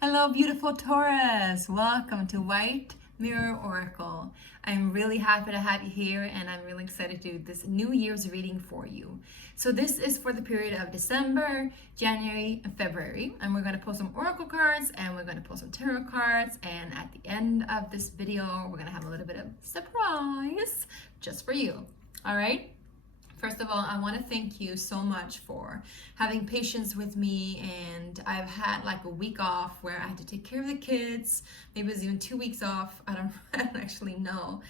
Hello, beautiful Taurus. Welcome to White Mirror Oracle. I'm really happy to have you here, and I'm really excited to do this New Year's reading for you. So this is for the period of December, January, and February. And we're going to pull some Oracle cards, and we're going to pull some Tarot cards. And at the end of this video, we're going to have a little bit of surprise just for you. All right? First of all, I want to thank you so much for having patience with me, and I've had like a week off where I had to take care of the kids. Maybe it was even 2 weeks off. I don't actually know,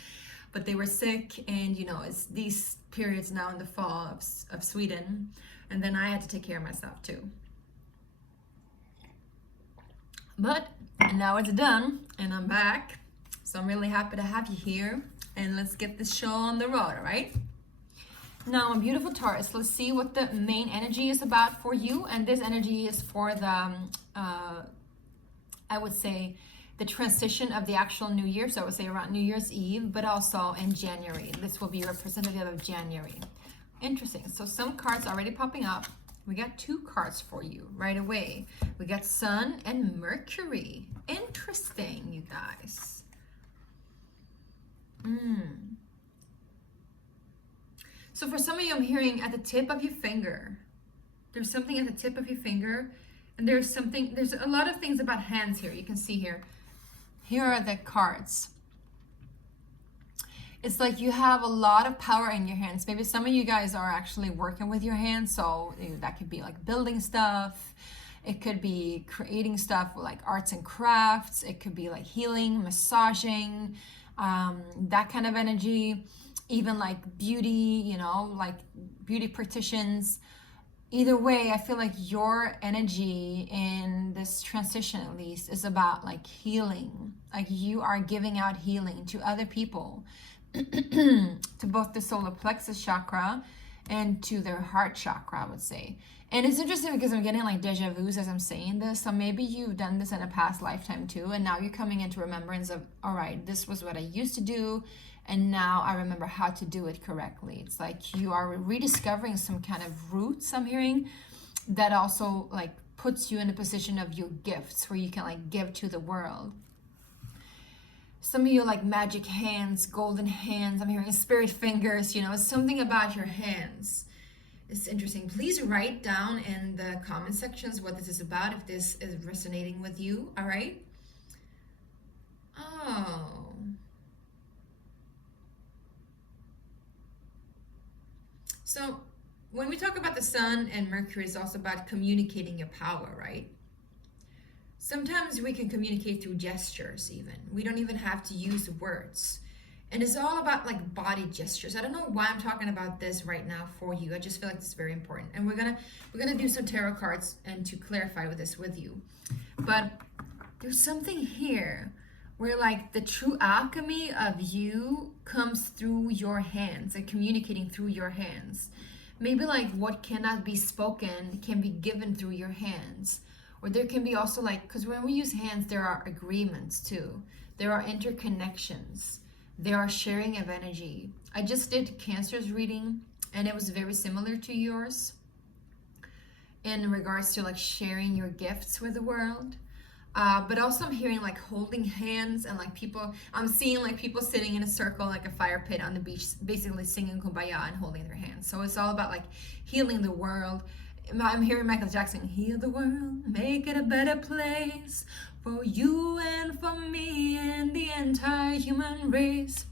but they were sick, and it's these periods now in the fall of Sweden, and then I had to take care of myself too. But now it's done, and I'm back, so I'm really happy to have you here, and let's get this show on the road, all right? Now, my beautiful Taurus, let's see what the main energy is about for you. And this energy is for the, I would say, the transition of the actual New Year. So I would say around New Year's Eve, but also in January. This will be representative of January. Interesting. So some cards already popping up. We got 2 cards for you right away. We got Sun and Mercury. Interesting, you guys. So for some of you, I'm hearing at the tip of your finger. There's something at the tip of your finger. And there's a lot of things about hands here. You can see here. Here are the cards. It's like you have a lot of power in your hands. Maybe some of you guys are actually working with your hands. So that could be like building stuff. It could be creating stuff like arts and crafts. It could be like healing, massaging, that kind of energy. Even like beauty, like beauty practitioners. Either way, I feel like your energy in this transition, at least, is about like healing. Like you are giving out healing to other people, to both the solar plexus chakra and to their heart chakra, I would say. And it's interesting because I'm getting like deja vus as I'm saying this. So maybe you've done this in a past lifetime too. And now you're coming into remembrance of, all right, this was what I used to do. And now I remember how to do it correctly. It's like you are rediscovering some kind of roots, I'm hearing, that also like puts you in a position of your gifts where you can like give to the world. Some of you like magic hands, golden hands. I'm hearing spirit fingers, it's something about your hands. It's interesting. Please write down in the comment sections what this is about, if this is resonating with you, all right? Oh. So when we talk about the Sun and Mercury, it's also about communicating your power, right? Sometimes we can communicate through gestures even. We don't even have to use words. And it's all about like body gestures. I don't know why I'm talking about this right now for you. I just feel like it's very important. And we're gonna do some tarot cards and to clarify this with you. But there's something here where like the true alchemy of you comes through your hands and communicating through your hands. Maybe like what cannot be spoken can be given through your hands. Or there can be also like, because when we use hands, there are agreements too. There are interconnections. There are sharing of energy. I just did Cancer's reading, and it was very similar to yours in regards to like sharing your gifts with the world. But also I'm hearing like holding hands and like people, I'm seeing like people sitting in a circle like a fire pit on the beach, basically singing Kumbaya and holding their hands. So it's all about like healing the world. I'm hearing Michael Jackson, heal the world, make it a better place for you and for me and the entire human race.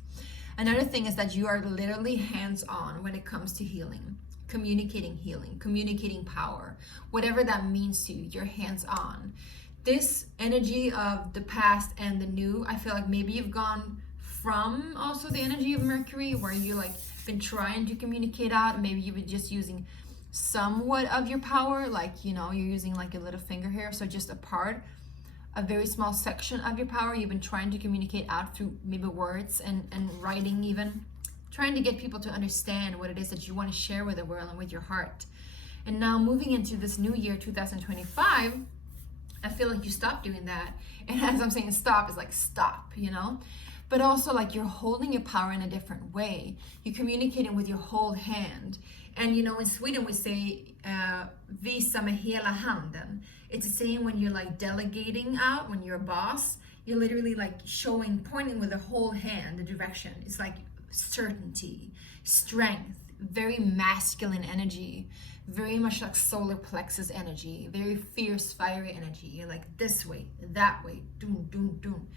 Another thing is that you are literally hands-on when it comes to healing, communicating power, whatever that means to you, you're hands-on. This energy of the past and the new, I feel like maybe you've gone from also the energy of Mercury where you like been trying to communicate out, maybe you've been just using somewhat of your power, like you're using like a little finger here, so just a very small section of your power you've been trying to communicate out through maybe words and writing, even trying to get people to understand what it is that you want to share with the world and with your heart. And now moving into this new year 2025, I feel like you stopped doing that. And as I'm saying stop, it's like stop, but also like you're holding your power in a different way. You're communicating with your whole hand. And you know, in Sweden we say visa med hela handen. It's the same when you're like delegating out, when you're a boss, you're literally like pointing with the whole hand, the direction. It's like certainty, strength, very masculine energy, very much like solar plexus energy, very fierce, fiery energy. You're like this way, that way, doom, doom, doom.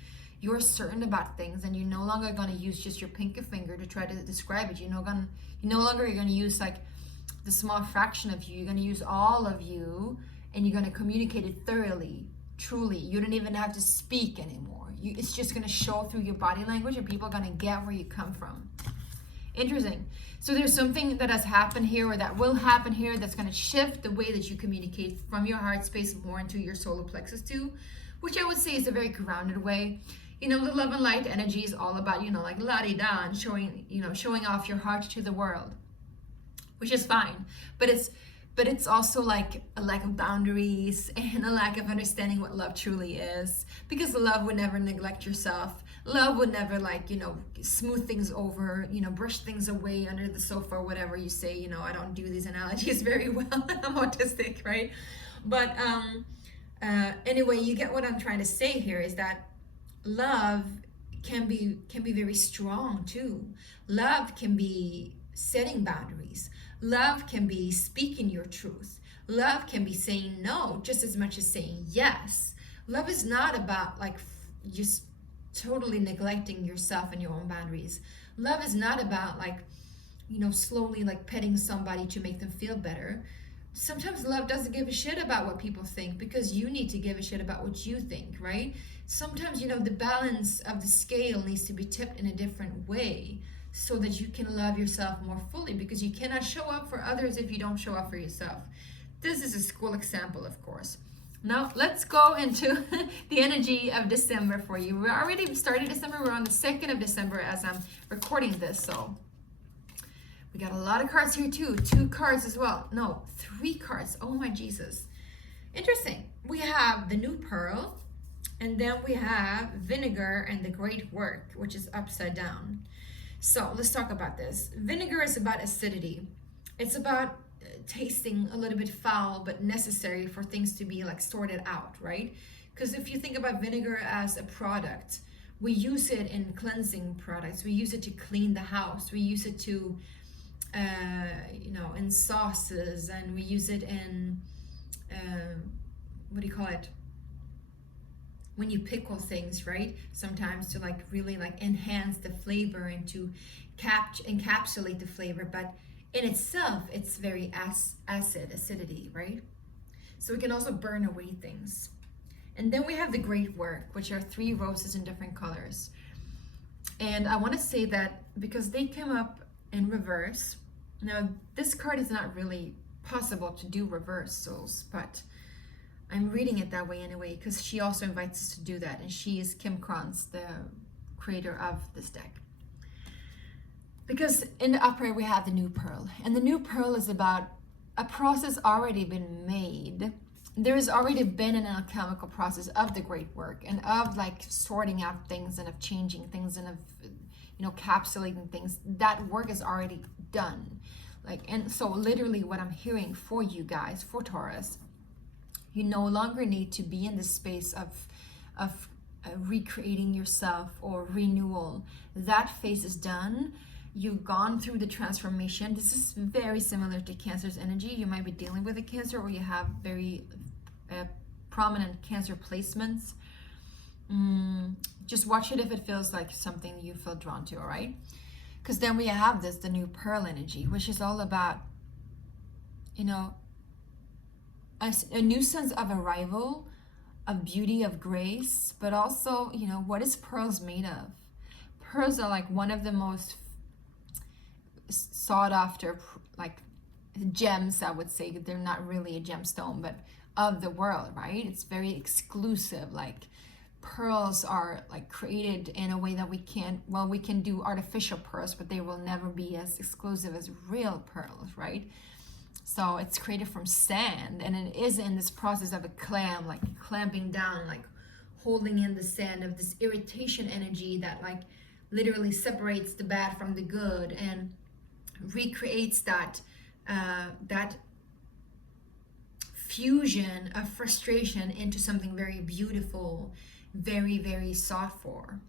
You're certain about things, and you're no longer going to use just your pinky finger to try to describe it. You're no longer going to use like the small fraction of you. You're going to use all of you, and you're going to communicate it thoroughly, truly. You don't even have to speak anymore. It's just going to show through your body language, and people are going to get where you come from. Interesting. So there's something that has happened here, or that will happen here, that's going to shift the way that you communicate from your heart space more into your solar plexus too, which I would say is a very grounded way. You know, the love and light energy is all about, you know, like la-di-da, and showing off your heart to the world, which is fine. But it's also like a lack of boundaries and a lack of understanding what love truly is, because love would never neglect yourself. Love would never, like, you know, smooth things over, you know, brush things away under the sofa or whatever you say. You know, I don't do these analogies very well. I'm autistic, right? But anyway, you get what I'm trying to say here, is that love can be very strong too. Love can be setting boundaries. Love can be speaking your truth. Love can be saying no just as much as saying yes. Love is not about like just totally neglecting yourself and your own boundaries. Love is not about like, you know, slowly like petting somebody to make them feel better. Sometimes love doesn't give a shit about what people think, because you need to give a shit about what you think, right? Sometimes, you know, the balance of the scale needs to be tipped in a different way so that you can love yourself more fully, because you cannot show up for others if you don't show up for yourself. This is a school example, of course. Now let's go into the energy of December for you. We already started December. We're on the 2nd of December as I'm recording this, so we got a lot of cards here too. 2 cards as well. No, 3 cards. Oh my Jesus. Interesting. We have the new pearl, and then we have vinegar and the great work, which is upside down. So let's talk about this. Vinegar is about acidity. It's about tasting a little bit foul, but necessary for things to be like sorted out, right? Because if you think about vinegar as a product, we use it in cleansing products. We use it to clean the house. We use it to, you know, in sauces, and we use it in, what do you call it? When you pickle things, right? Sometimes to like really like enhance the flavor and to encapsulate the flavor, but in itself, it's very acidity, right? So we can also burn away things. And then we have the great work, which are 3 roses in different colors. And I want to say that because they came up in reverse. Now, this card is not really possible to do reversals, but I'm reading it that way anyway, because she also invites us to do that. And she is Kim Krantz, the creator of this deck. Because in the upper we have the new pearl, and the new pearl is about a process already been made. There has already been an alchemical process of the great work, and of like sorting out things, and of changing things, and of, you know, capsulating things. That work is already done. Like, and so literally what I'm hearing for you guys, for Taurus, you no longer need to be in this space of recreating yourself or renewal. That phase is done. You've gone through the transformation. This is very similar to Cancer's energy. You might be dealing with a Cancer, or you have very prominent Cancer placements. Just watch it if it feels like something you feel drawn to, all right? Because then we have this, the new pearl energy, which is all about, you know, a new sense of arrival, of beauty, of grace, but also, you know, what is pearls made of? Pearls are like one of the most sought after like gems, I would say. They're not really a gemstone, but of the world, right? It's very exclusive. Like pearls are like created in a way that we can do artificial pearls, but they will never be as exclusive as real pearls, right? So it's created from sand, and it is in this process of a clam, like clamping down, like holding in the sand, of this irritation energy that like literally separates the bad from the good and recreates that that fusion of frustration into something very beautiful, very, very sought for.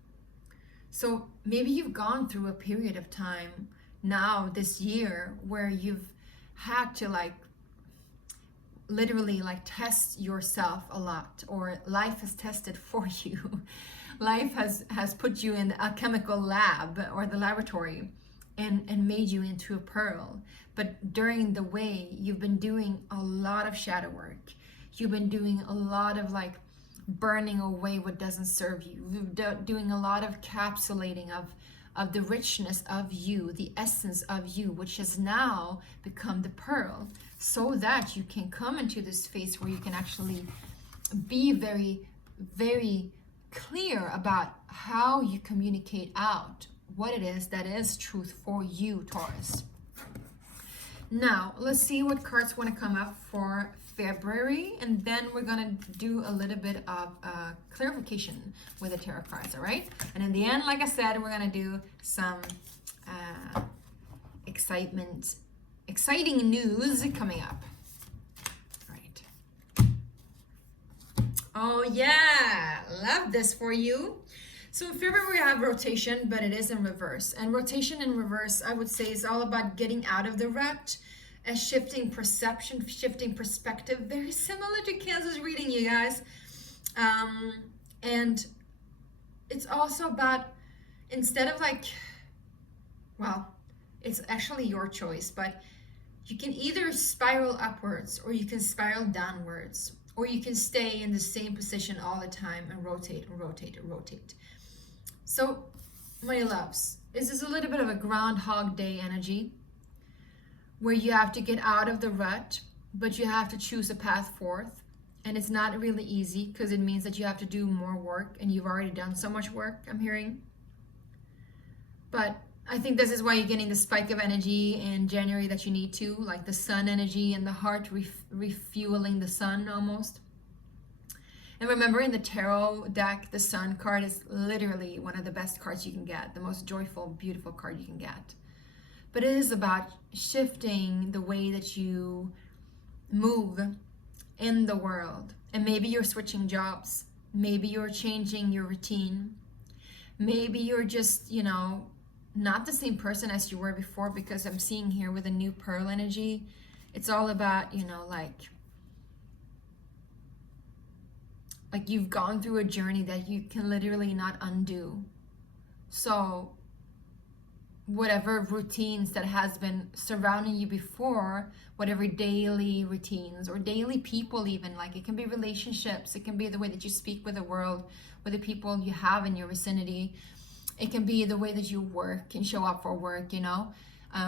So maybe you've gone through a period of time now this year where you've had to like literally like test yourself a lot, or life has tested for you. Life has put you in a chemical lab or the laboratory and made you into a pearl. But during the way, you've been doing a lot of shadow work. You've been doing a lot of like burning away what doesn't serve you. You've been doing a lot of capsulating of the richness of you, the essence of you, which has now become the pearl, so that you can come into this space where you can actually be very, very clear about how you communicate out what it is that is truth for you, Taurus. Now, let's see what cards want to come up for February, and then we're going to do a little bit of clarification with the tarot cards, all right? And in the end, like I said, we're going to do some exciting news coming up. All right. Oh, yeah. Love this for you. So in February, we have rotation, but it is in reverse. And rotation in reverse, I would say, is all about getting out of the rut, and shifting perception, shifting perspective. Very similar to Cancer's reading, you guys. And it's also about, instead of like, well, it's actually your choice, but you can either spiral upwards or you can spiral downwards, or you can stay in the same position all the time and rotate and rotate and rotate. So, my loves, this is a little bit of a Groundhog Day energy where you have to get out of the rut, but you have to choose a path forth. And it's not really easy because it means that you have to do more work, and you've already done so much work, I'm hearing. But I think this is why you're getting the spike of energy in January that you need to, like the sun energy and the heart refueling the sun almost. And remember, in the tarot deck, the sun card is literally one of the best cards you can get, the most joyful, beautiful card you can get. But it is about shifting the way that you move in the world. And maybe you're switching jobs. Maybe you're changing your routine. Maybe you're just, you know, not the same person as you were before, because I'm seeing here with a new pearl energy, it's all about, you know, like you've gone through a journey that you can literally not undo. So whatever routines that has been surrounding you before, whatever daily routines or daily people, even, like it can be relationships, it can be the way that you speak with the world, with the people you have in your vicinity, it can be the way that you work and show up for work, you know,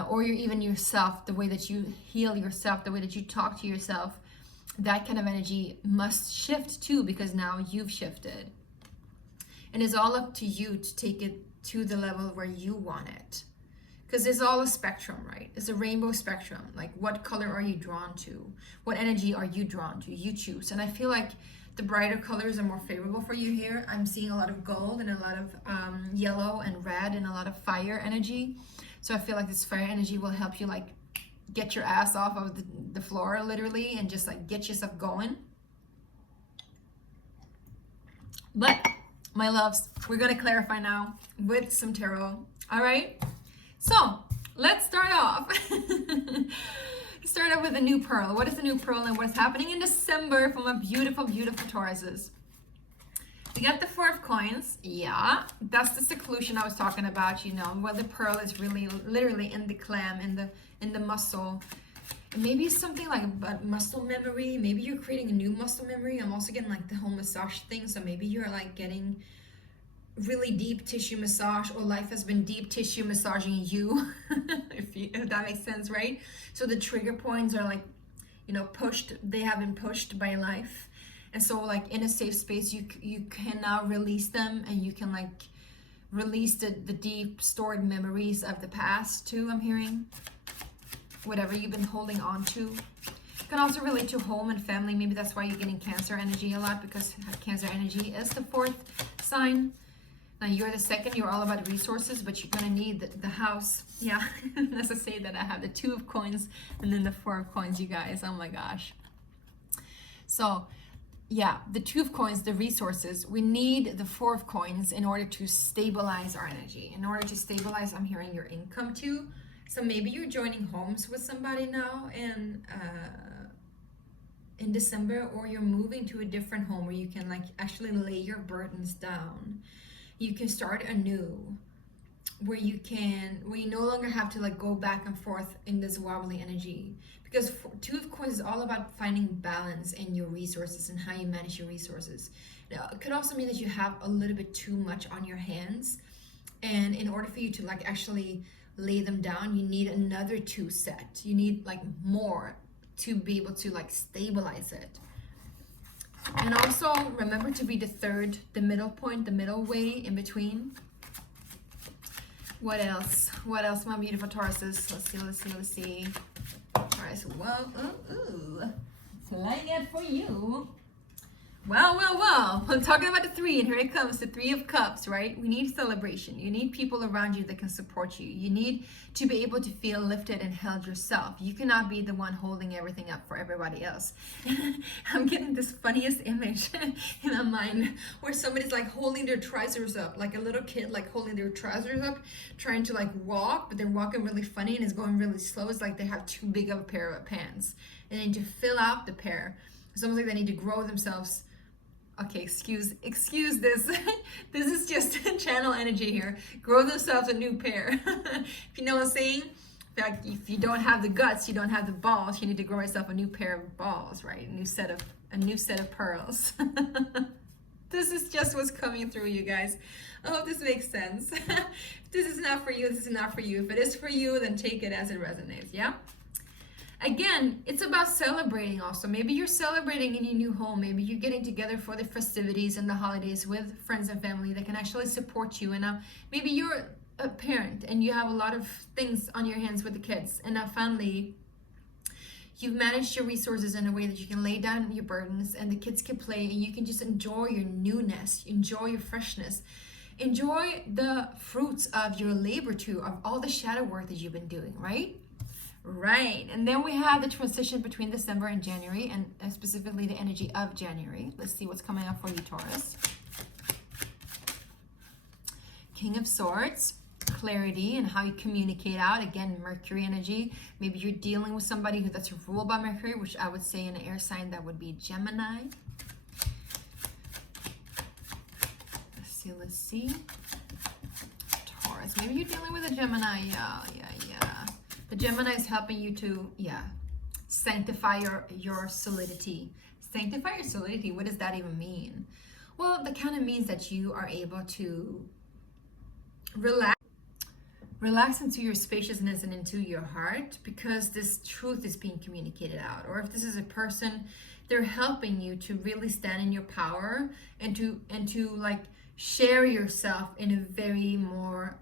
or you're even yourself, the way that you heal yourself, the way that you talk to yourself. That kind of energy must shift too, because now you've shifted. And it's all up to you to take it to the level where you want it. Because it's all a spectrum, right? It's a rainbow spectrum. Like, what color are you drawn to? What energy are you drawn to? You choose. And I feel like the brighter colors are more favorable for you here. I'm seeing a lot of gold and a lot of yellow and red and a lot of fire energy. So I feel like this fire energy will help you like get your ass off of the floor literally and just like get yourself going. But my loves, we're going to clarify now with some tarot. All right. So let's start off. Start off with a new pearl. What is the new pearl and what's happening in December for my beautiful, beautiful Tauruses? We got the Four of Coins. Yeah, that's the seclusion I was talking about, you know, where the pearl is really literally in the clam, in the muscle. And maybe it's something like a muscle memory. Maybe you're creating a new muscle memory. I'm also getting like the whole massage thing. So maybe you're like getting really deep tissue massage, or life has been deep tissue massaging you, if that makes sense, right? So the trigger points are like, you know, pushed. They have been pushed by life. And so like in a safe space, you can now release them, and you can like release the deep stored memories of the past too, I'm hearing. Whatever you've been holding on to. can also relate to home and family. Maybe that's why you're getting Cancer energy a lot, because Cancer energy is the 4th sign. Now you're the 2nd, you're all about resources, but you're gonna need the house. Yeah, as I say that, I have the 2 of coins and then the 4 of coins, you guys. Oh my gosh. So yeah, the 2 of coins, the resources, we need the 4 of coins in order to stabilize our energy. In order to stabilize, I'm hearing your income too. So maybe you're joining homes with somebody now in December, or you're moving to a different home where you can like actually lay your burdens down. You can start anew, where you no longer have to like go back and forth in this wobbly energy. Because 2 of coins is all about finding balance in your resources and how you manage your resources. Now, it could also mean that you have a little bit too much on your hands, and in order for you to like actually lay them down, you need another 2 set. You need like more to be able to like stabilize it. And also remember to be the 3rd, the middle point, the middle way in between. What else? What else, my beautiful Tauruses? Let's see. Taurus, whoa, ooh. Flying out for you. Well. I'm talking about the 3, and here it comes, the 3 of Cups, right? We need celebration. You need people around you that can support you. You need to be able to feel lifted and held yourself. You cannot be the one holding everything up for everybody else. I'm getting this funniest image in my mind where somebody's like holding their trousers up, like a little kid like holding their trousers up, trying to like walk, but they're walking really funny and it's going really slow. It's like they have too big of a pair of pants and they need to fill out the pair. It's almost like they need to grow themselves. Okay, excuse this. This is just channel energy here. Grow themselves a new pair. If you know what I'm saying? In fact, if you don't have the guts, you don't have the balls, you need to grow yourself a new pair of balls, right? A new set of pearls. This is just what's coming through, you guys. I hope this makes sense. If this is not for you, this is not for you. If it is for you, then take it as it resonates, yeah? Again, it's about celebrating also. Maybe you're celebrating in your new home. Maybe you're getting together for the festivities and the holidays with friends and family that can actually support you. And now maybe you're a parent and you have a lot of things on your hands with the kids. And now finally, you've managed your resources in a way that you can lay down your burdens and the kids can play and you can just enjoy your newness, enjoy your freshness. Enjoy the fruits of your labor too, of all the shadow work that you've been doing, right? Right, and then we have the transition between December and January, and specifically the energy of January. Let's see what's coming up for you, Taurus. King of Swords, clarity and how you communicate out. Again, Mercury energy. Maybe you're dealing with somebody that's ruled by Mercury, which I would say in an air sign that would be Gemini. Let's see. Taurus, maybe you're dealing with a Gemini. Yeah. The Gemini is helping you to, sanctify your solidity. Sanctify your solidity, what does that even mean? Well, that kind of means that you are able to relax into your spaciousness and into your heart, because this truth is being communicated out. Or if this is a person, they're helping you to really stand in your power and to like share yourself in a very more,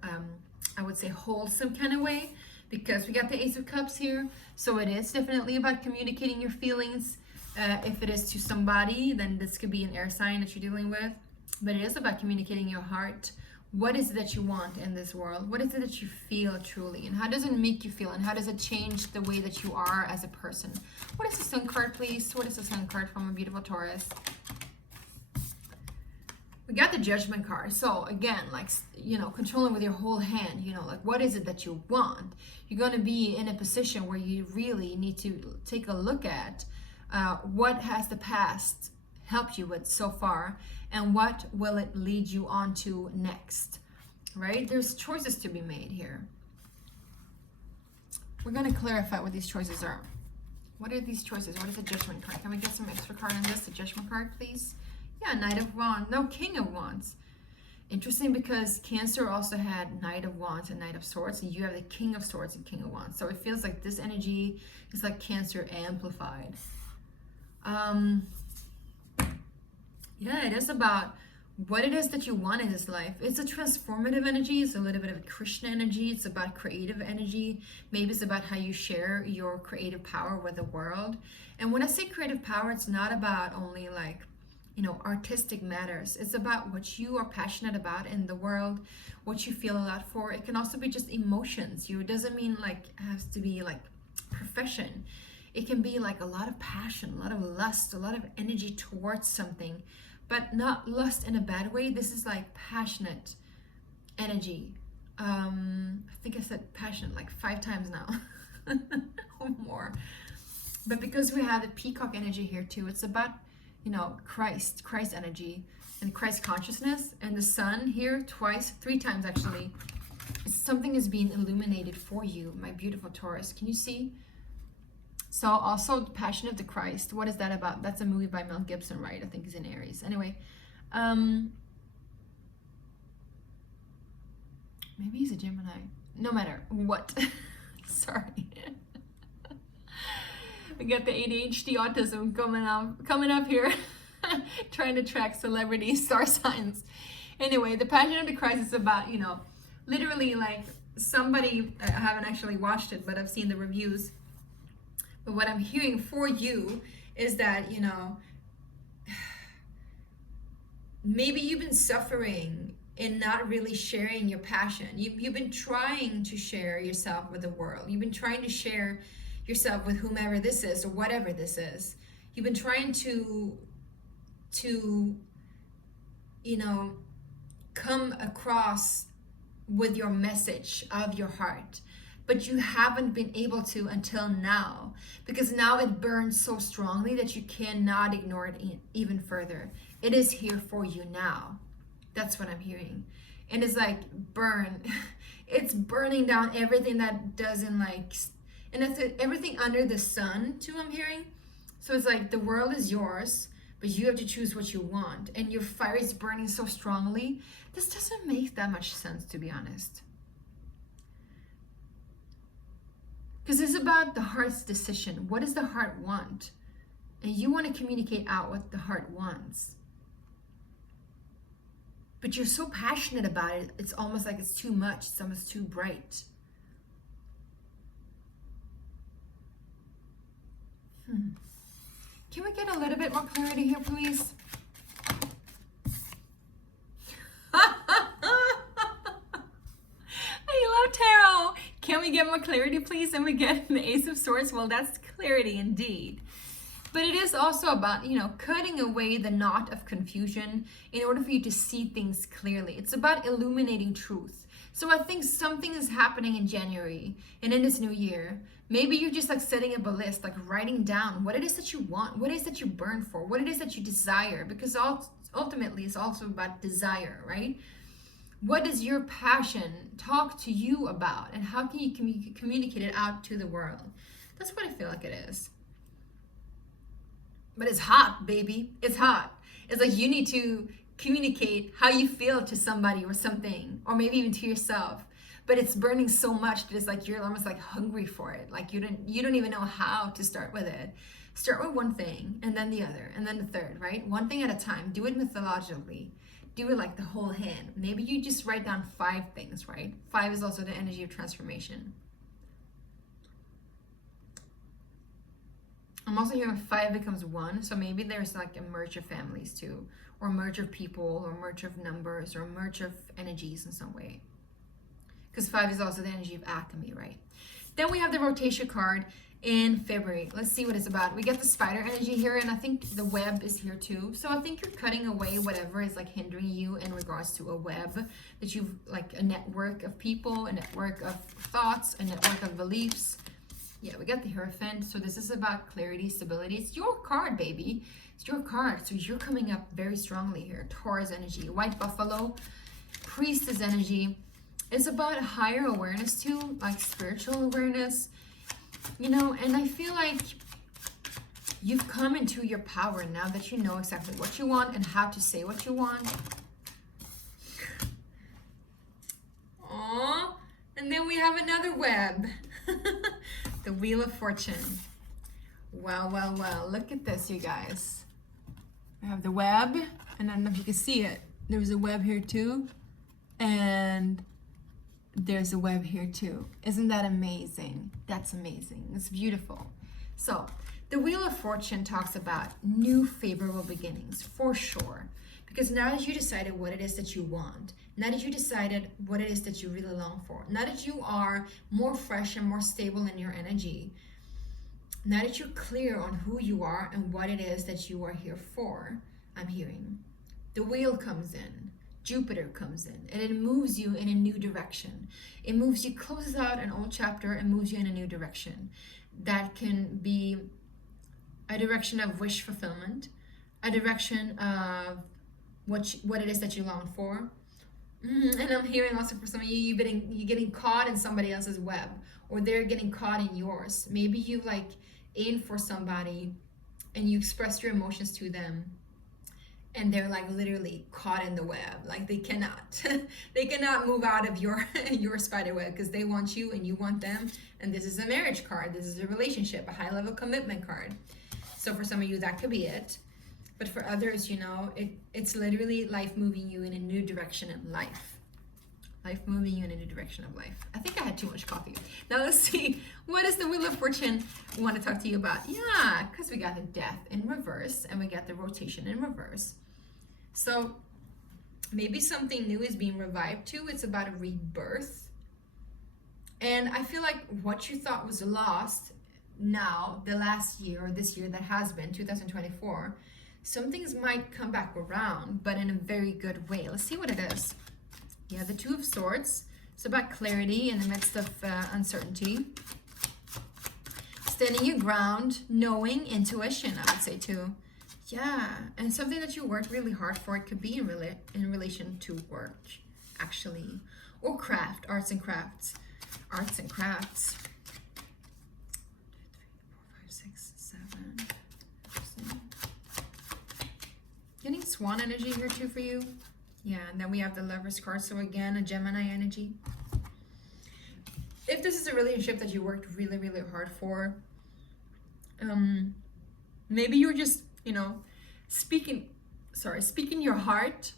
I would say, wholesome kind of way. Because we got the Ace of Cups here, so it is definitely about communicating your feelings. If it is to somebody, then this could be an air sign that you're dealing with. But it is about communicating your heart. What is it that you want in this world? What is it that you feel truly? And how does it make you feel? And how does it change the way that you are as a person? What is the Sun card, please? What is the Sun card from a beautiful Taurus? We got the Judgment card. So again, like, controlling with your whole hand, like what is it that you want? You're going to be in a position where you really need to take a look at what has the past helped you with so far and what will it lead you on to next, right? There's choices to be made here. We're going to clarify what these choices are. What are these choices? What is the Judgment card? Can we get some extra card on this? The Judgment card, please. Yeah, Knight of Wands. No, King of Wands. Interesting, because Cancer also had Knight of Wands and Knight of Swords, and you have the King of Swords and King of Wands. So it feels like this energy is like Cancer amplified. Yeah, it is about what it is that you want in this life. It's a transformative energy. It's a little bit of a Krishna energy. It's about creative energy. Maybe it's about how you share your creative power with the world. And when I say creative power, it's not about only like, you know, artistic matters. It's about what you are passionate about in the world, what you feel a lot for. It can also be just emotions. It doesn't mean like it has to be like profession. It can be like a lot of passion, a lot of lust, a lot of energy towards something, but not lust in a bad way. This is like passionate energy. I think I said passionate like 5 times now or more. But because we have the peacock energy here too, it's about, you know, Christ energy and Christ consciousness, and the sun here 3 times actually. Something is being illuminated for you, my beautiful Taurus. Can you see? So also the Passion of the Christ. What is that about? That's a movie by Mel Gibson, right? I think he's in Aries. Anyway, maybe he's a Gemini. No matter what. Sorry. We got the ADHD autism coming up here. Trying to track celebrities, star signs. Anyway, the Passion of the Christ is about, you know, literally like somebody, I haven't actually watched it, but I've seen the reviews. But what I'm hearing for you is that, you know, maybe you've been suffering in not really sharing your passion. You've been trying to share yourself with the world. You've been trying to share yourself with whomever this is or whatever this is. You've been trying to you know, come across with your message of your heart, but you haven't been able to until now, because now it burns so strongly that you cannot ignore it even further. It is here for you now. That's what I'm hearing. And it's like burn. It's burning down everything that doesn't like, and that's everything under the sun too, I'm hearing. So it's like the world is yours, but you have to choose what you want, and your fire is burning so strongly. This doesn't make that much sense, to be honest. Because it's about the heart's decision. What does the heart want? And you want to communicate out what the heart wants. But you're so passionate about it, it's almost like it's too much. It's almost too bright. Can we get a little bit more clarity here, please? I love tarot. Can we get more clarity, please? And we get the Ace of Swords. Well, that's clarity indeed. But it is also about, you know, cutting away the knot of confusion in order for you to see things clearly. It's about illuminating truth. So I think something is happening in January and in this new year. Maybe you're just like setting up a list, like writing down what it is that you want, what it is that you burn for, what it is that you desire, because ultimately it's also about desire, right? What does your passion talk to you about, and how can you communicate it out to the world? That's what I feel like it is. But it's hot, baby. It's hot. It's like you need to communicate how you feel to somebody or something, or maybe even to yourself. But it's burning so much that it's like you're almost like hungry for it. Like you don't even know how to start with it. Start with one thing, and then the other, and then the third, right? One thing at a time. Do it methodologically. Do it like the whole hand. Maybe you just write down 5 things, right? 5 is also the energy of transformation. I'm also hearing 5 becomes 1, so maybe there's like a merge of families too, or a merge of people, or a merge of numbers, or a merge of energies in some way. Because 5 is also the energy of alchemy, right? Then we have the rotation card in February. Let's see what it's about. We get the spider energy here, and I think the web is here too. So I think you're cutting away whatever is like hindering you in regards to a web, that you've like a network of people, a network of thoughts, a network of beliefs. Yeah, we got the Hierophant. So this is about clarity, stability. It's your card, baby. It's your card. So you're coming up very strongly here. Taurus energy, white buffalo, priestess energy. It's about higher awareness too, like spiritual awareness, you know, and I feel like you've come into your power now that you know exactly what you want and how to say what you want. Aww. And then we have another web. The Wheel of Fortune. Wow, wow, wow. Look at this, you guys. We have the web, and I don't know if you can see it. there's a web here too, and there's a web here too. Isn't that amazing? That's amazing. It's beautiful. So the Wheel of Fortune talks about new favorable beginnings, for sure. Because now that you decided what it is that you want, now that you decided what it is that you really long for, now that you are more fresh and more stable in your energy, now that you're clear on who you are and what it is that you are here for, I'm hearing, the wheel comes in, Jupiter comes in, and it moves you in a new direction. It moves you, closes out an old chapter and moves you in a new direction. That can be a direction of wish fulfillment, a direction of what it is that you long for. And I'm hearing also for some of you, you're getting caught in somebody else's web, or they're getting caught in yours. Maybe you like aim for somebody and you express your emotions to them, and they're like literally caught in the web. Like they cannot they cannot move out of your spider web, because they want you and you want them. And this is a marriage card, this is a relationship, a high level commitment card. So for some of you, that could be it. But for others, you know, it's literally life moving you in a new direction in life. Life moving you in a new direction of life. I think I had too much coffee. Now let's see, what does the Wheel of Fortune want to talk to you about? Yeah, because we got the Death in reverse and we got the Rotation in reverse. So maybe something new is being revived too. It's about a rebirth. And I feel like what you thought was lost now, the last year or this year that has been, 2024, some things might come back around, but in a very good way. Let's see what it is. Yeah, the Two of Swords. It's about clarity in the midst of uncertainty. Standing your ground, knowing, intuition, I would say too. Yeah, and something that you worked really hard for. It could be in relation to work, actually. Or craft, arts and crafts. Arts and crafts. 1, 2, 3, 4, 5, 6, 7. Getting Swan energy here too for you. Yeah, and then we have the Lovers card. So again, a Gemini energy. If this is a relationship that you worked really, really hard for, maybe you're just, you know, speaking your heart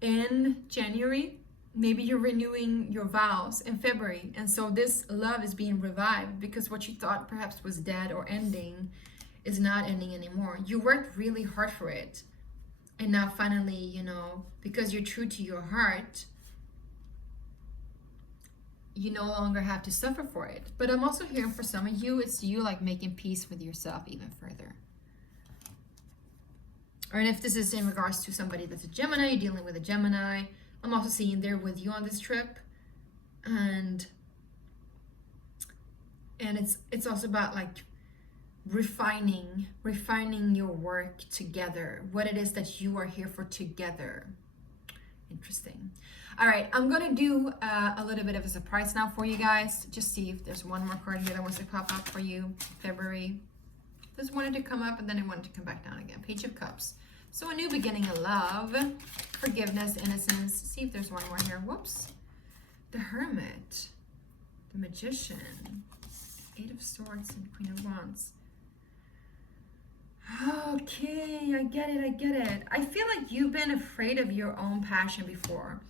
in January. Maybe you're renewing your vows in February. And so this love is being revived, because what you thought perhaps was dead or ending is not ending anymore. You worked really hard for it. And now finally, you know, because you're true to your heart, you no longer have to suffer for it. But I'm also hearing for some of you, it's you like making peace with yourself even further. Or if this is in regards to somebody that's a Gemini, you're dealing with a Gemini, I'm also seeing they're with you on this trip. And it's also about like refining your work together, what it is that you are here for together. Interesting. All right, I'm gonna do a little bit of a surprise now for you guys. Just see if there's one more card here that wants to pop up for you. February. This wanted to come up and then it wanted to come back down again. Page of Cups. So a new beginning of love, forgiveness, innocence. See if there's one more here. Whoops. The Hermit, the Magician, Eight of Swords, and Queen of Wands. Okay, I get it. I feel like you've been afraid of your own passion before.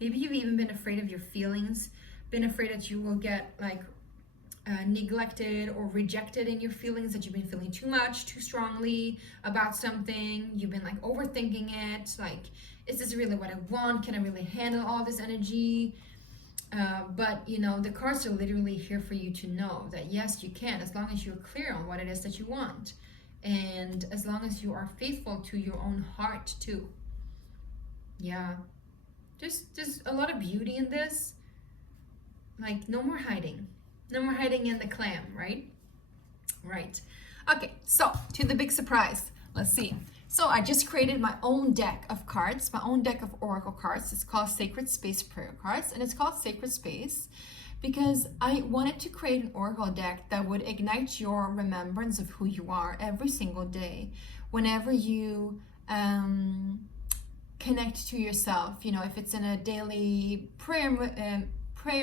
Maybe you've even been afraid of your feelings, been afraid that you will get like neglected or rejected in your feelings, that you've been feeling too much, too strongly about something. You've been like overthinking it, like, is this really what I want? Can I really handle all this energy? But you know, the cards are literally here for you to know that yes, you can, as long as you're clear on what it is that you want. And as long as you are faithful to your own heart too. Yeah. There's a lot of beauty in this. Like, no more hiding. No more hiding in the clam, right? Right. Okay, so to the big surprise. Let's see. So I just created my own deck of cards, my own deck of oracle cards. It's called Sacred Space Prayer Cards, and it's called Sacred Space because I wanted to create an oracle deck that would ignite your remembrance of who you are every single day. Whenever you connect to yourself, you know, if it's in a daily prayer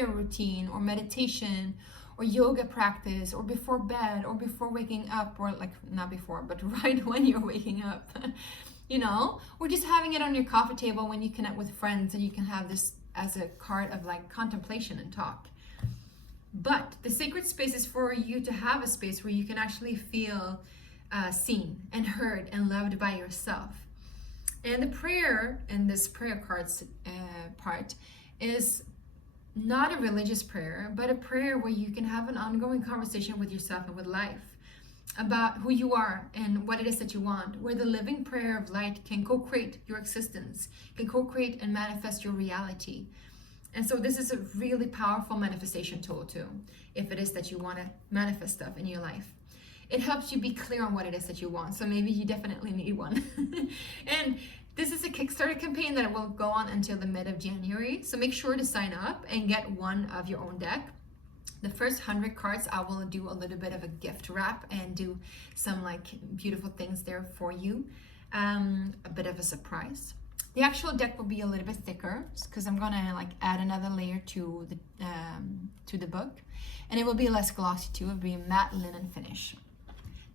routine or meditation or yoga practice or before bed or before waking up, or like not before, but right when you're waking up, you know, or just having it on your coffee table when you connect with friends, and you can have this as a card of like contemplation and talk. But the sacred space is for you to have a space where you can actually feel seen and heard and loved by yourself. And the prayer in this prayer cards part is not a religious prayer, but a prayer where you can have an ongoing conversation with yourself and with life about who you are and what it is that you want, where the living prayer of light can co-create your existence, can co-create and manifest your reality. And so this is a really powerful manifestation tool too, if it is that you want to manifest stuff in your life. It helps you be clear on what it is that you want. So maybe you definitely need one. And this is a Kickstarter campaign that will go on until the mid of January. So make sure to sign up and get one of your own deck. The first 100 cards, I will do a little bit of a gift wrap and do some like beautiful things there for you. A bit of a surprise. The actual deck will be a little bit thicker because I'm gonna like add another layer to the book, and it will be less glossy too. It will be a matte linen finish.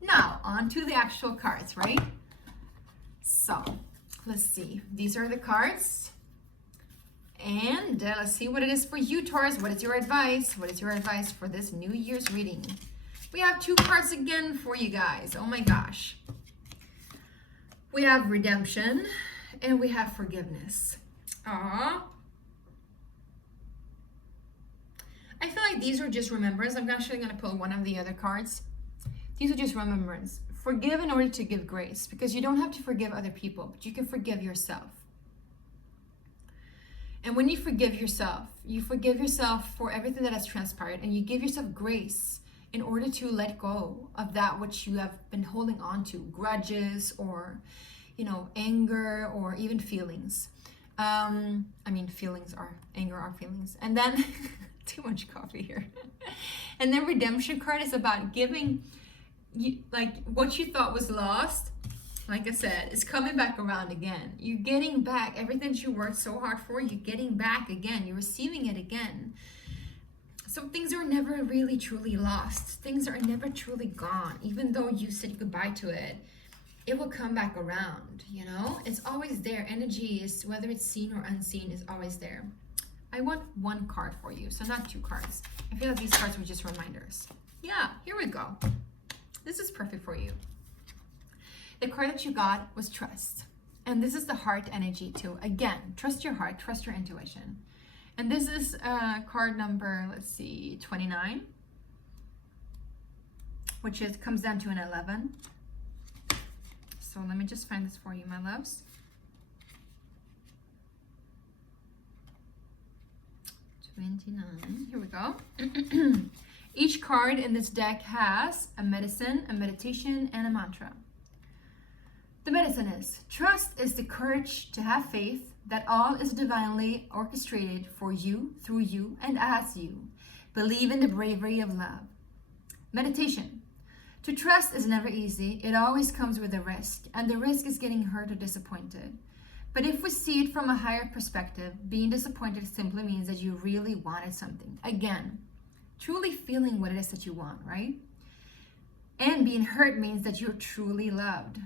Now on to the actual cards, right? So let's see. These are the cards. And let's see what it is for you, Taurus. What is your advice? What is your advice for this New Year's reading? We have 2 cards again for you guys. Oh my gosh. We have redemption and we have forgiveness. Aww. I feel like these are just remembrance. I'm actually going to pull one of the other cards. These are just remembrance. Forgive in order to give grace, because you don't have to forgive other people, but you can forgive yourself. And when you forgive yourself for everything that has transpired, and you give yourself grace in order to let go of that which you have been holding on to, grudges or, you know, anger or even feelings. Anger are feelings. And then, too much coffee here. And then redemption card is about giving, like what you thought was lost. Like I said, it's coming back around again. You're getting back everything that you worked so hard for. You're getting back again. You're receiving it again. So things are never really truly lost. Things are never truly gone. Even though you said goodbye to it, it will come back around, you know? It's always there. Energy is, whether it's seen or unseen, is always there. I want 1 card for you, so not 2 cards. I feel like these cards were just reminders. Yeah, here we go. This is perfect for you. The card that you got was trust. And this is the heart energy too. Again, trust your heart, trust your intuition. And this is card number, let's see, 29, which comes down to an 11. So let me just find this for you, my loves. 29, here we go. Each card in this deck has a medicine, a meditation, and a mantra. The medicine is, trust is the courage to have faith that all is divinely orchestrated for you, through you, and as you. Believe in the bravery of love. Meditation. To trust is never easy. It always comes with a risk, and the risk is getting hurt or disappointed. But if we see it from a higher perspective, being disappointed simply means that you really wanted something. Again, truly feeling what it is that you want, right? And being hurt means that you're truly loved.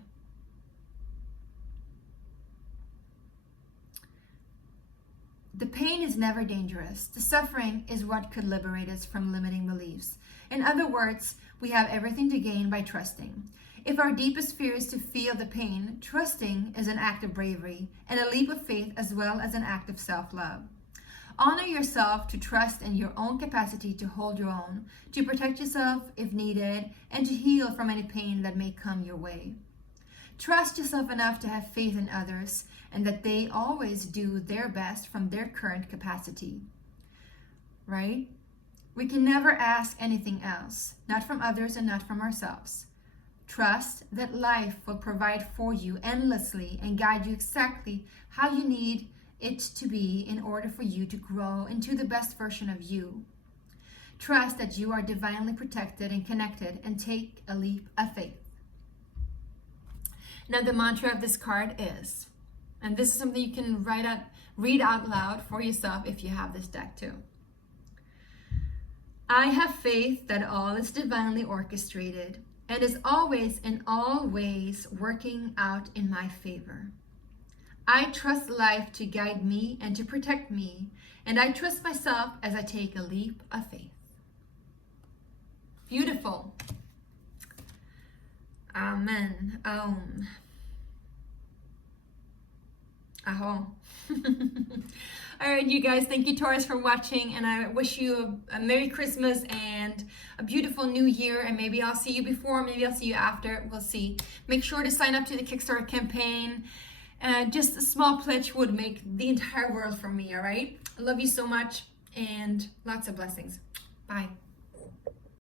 The pain is never dangerous. The suffering is what could liberate us from limiting beliefs. In other words, we have everything to gain by trusting. If our deepest fear is to feel the pain, trusting is an act of bravery and a leap of faith as well as an act of self-love. Honor yourself to trust in your own capacity to hold your own, to protect yourself if needed, and to heal from any pain that may come your way. Trust yourself enough to have faith in others and that they always do their best from their current capacity. Right? We can never ask anything else, not from others and not from ourselves. Trust that life will provide for you endlessly and guide you exactly how you need it to be in order for you to grow into the best version of you. Trust that you are divinely protected and connected, and take a leap of faith. Now the mantra of this card is, and this is something you can read out loud for yourself if you have this deck too. I have faith that all is divinely orchestrated and is always in all ways working out in my favor. I trust life to guide me and to protect me, and I trust myself as I take a leap of faith. Beautiful. Amen. Aho. All right, you guys, thank you, Taurus, for watching, and I wish you a Merry Christmas and a beautiful New Year, and maybe I'll see you before, maybe I'll see you after. We'll see. Make sure to sign up to the Kickstarter campaign. Just a small pledge would make the entire world for me, all right? I love you so much, and lots of blessings. Bye.